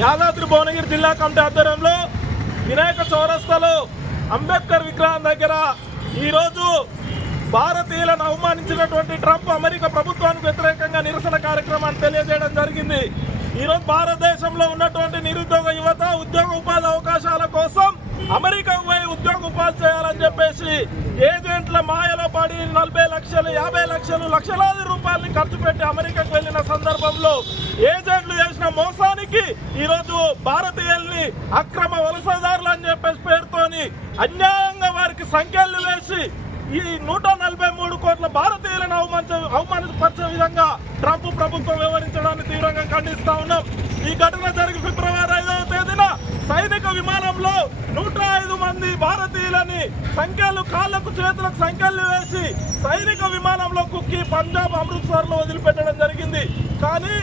యాదాద్రి భువనగిరి జిల్లా కమిటీ ఆధ్వర్యంలో వినాయక చౌరస్తాలో అంబేద్కర్ విగ్రహం దగ్గర ఈరోజు భారతీయులను అవమానించినటువంటి ట్రంప్ అమెరికా ప్రభుత్వానికి వ్యతిరేకంగా నిరసన కార్యక్రమాన్ని తెలియజేయడం జరిగింది. ఈరోజు భారతదేశంలో ఉన్నటువంటి నిరుద్యోగ యువత ఉద్యోగ ఉపాధి అవకాశాల కోసం అమెరికాకు పోయి ఉద్యోగ ఉపాధి చేయాలని చెప్పేసి ఏజెంట్ల మాయలో పడి 40 లక్షలు 50 లక్షలు లక్షలాది రూపాయలని ఖర్చు పెట్టి అమెరికాకు వెళ్ళిన సందర్భంలో ఏజెంట్లు చేసిన మోసానికి ఈరోజు భారతీయుల్ని అక్రమ వలసదారులు అని చెప్పేసి పేరుతోని అన్యాయంగా వారికి సంఖ్యలు వేసి ఈ 143 కోట్ల భారతీయులను అవమానపరిచే విధంగా ట్రంప్ ప్రభుత్వం వ్యవహరించడాన్ని తీవ్రంగా ఖండిస్తా ఉన్నాం. ఈ ఘటన జరిగి ఫిబ్రవరి 5వ తేదీన సైనిక విమానంలో 105 మంది భారతీయులని సంఖ్యలు కాళ్లకు చేతులకు సంఖ్యలు వేసి సైనిక విమానంలో కుక్కి పంజాబ్ అమృత్సర్లో వదిలిపెట్టడం జరిగింది. కానీ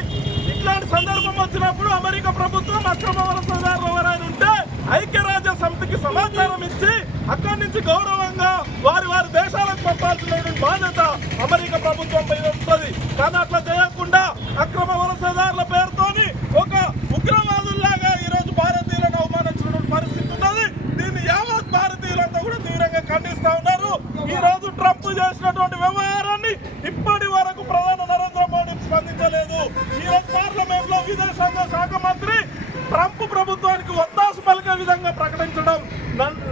ఇట్లాంటి సందర్భం వచ్చినప్పుడు అమెరికా ప్రభుత్వం అక్రమ వలసదారులు ఎవరైనా ఉంటే ఐక్యరాజ్య సమితికి సమాచారం ఇచ్చి అక్కడి నుంచి గౌరవంగా వారి దేశాలకు పంపాల్సిన బాధ్యత అమెరికా ప్రభుత్వం పైన ఉంటుంది. కానీ అట్లా చేయకుండా అక్రమ వలసదారుల పేరుతోని ఒక ఉగ్రవాదుల్లాగా ఈరోజు భారతీయులను అవమానించినటువంటి పరిస్థితి ఉన్నది. దీన్ని యావత్ భారతీయులంతా కూడా తీవ్రంగా ఖండిస్తా ఉన్నారు. ఈ రోజు ట్రంప్ చేసినటువంటి వ్యవహారాన్ని ఇప్పటి వరకు ప్రధాని నరేంద్ర మోడీ స్పందించలేదు. ఈ రోజు పార్లమెంట్ లో విదేశాంగ శాఖ మంత్రి ట్రంప్ ప్రభుత్వానికి ఒత్తాసు పలికే విధంగా ప్రకటించడం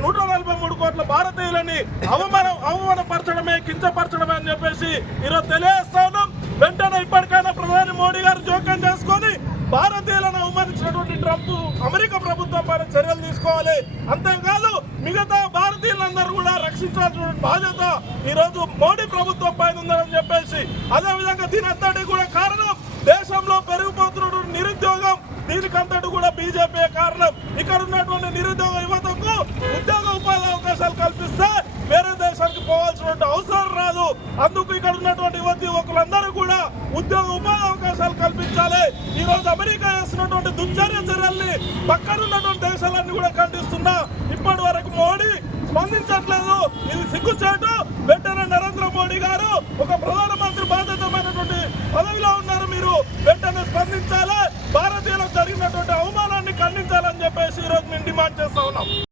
143 కోట్ల భారతీయులని అవమానపరచడమే కించపరచడమే అని చెప్పేసి ఈరోజు తెలియజేస్తా ఉన్నాం. వెంటనే ఇప్పటికైనా ప్రధాని మోడీ గారు జోక్యం చేసుకొని భారతీయులను అవమానించినటువంటి ట్రంప్ అమెరికా ప్రభుత్వం పైన చర్యలు తీసుకోవాలి. అంతేకాదు మిగతా భారతీయులందరూ కూడా రక్షించాల్సిన బాధ్యత ఈరోజు మోడీ ప్రభుత్వం పైన ఉందని చెప్పేసి అదేవిధంగా దీని అంతటి కూడా కారణం దేశంలో పెరిగిపోతున్న నిరుద్యోగం. దీనికంతటి కూడా బీజేపీ కారణం. ఇక్కడ ఉన్నటువంటి నిరుద్యోగ యువతకు ఉద్యోగ ఉపాధి అవకాశాలు కల్పిస్తే వేరే దేశానికి పోవాల్సినటువంటి అవసరం రాదు. అందుకు ఇక్కడ ఉన్నటువంటి యువకులందరూ కూడా ఉద్యోగ ఉపాధి అవకాశాలు కల్పించాలి. ఈ రోజు అమెరికా చేస్తున్నటువంటి దుర్చర్య చర్యల్ని పక్కనున్నటువంటి దేశాలన్నీ కూడా ఖండిస్తున్నా. ఇప్పటి వరకు మోడీ స్పందించట్లేదు. ఇది సిగ్గుచేటు. వెంటనే నరేంద్ర మోడీ గారు ఒక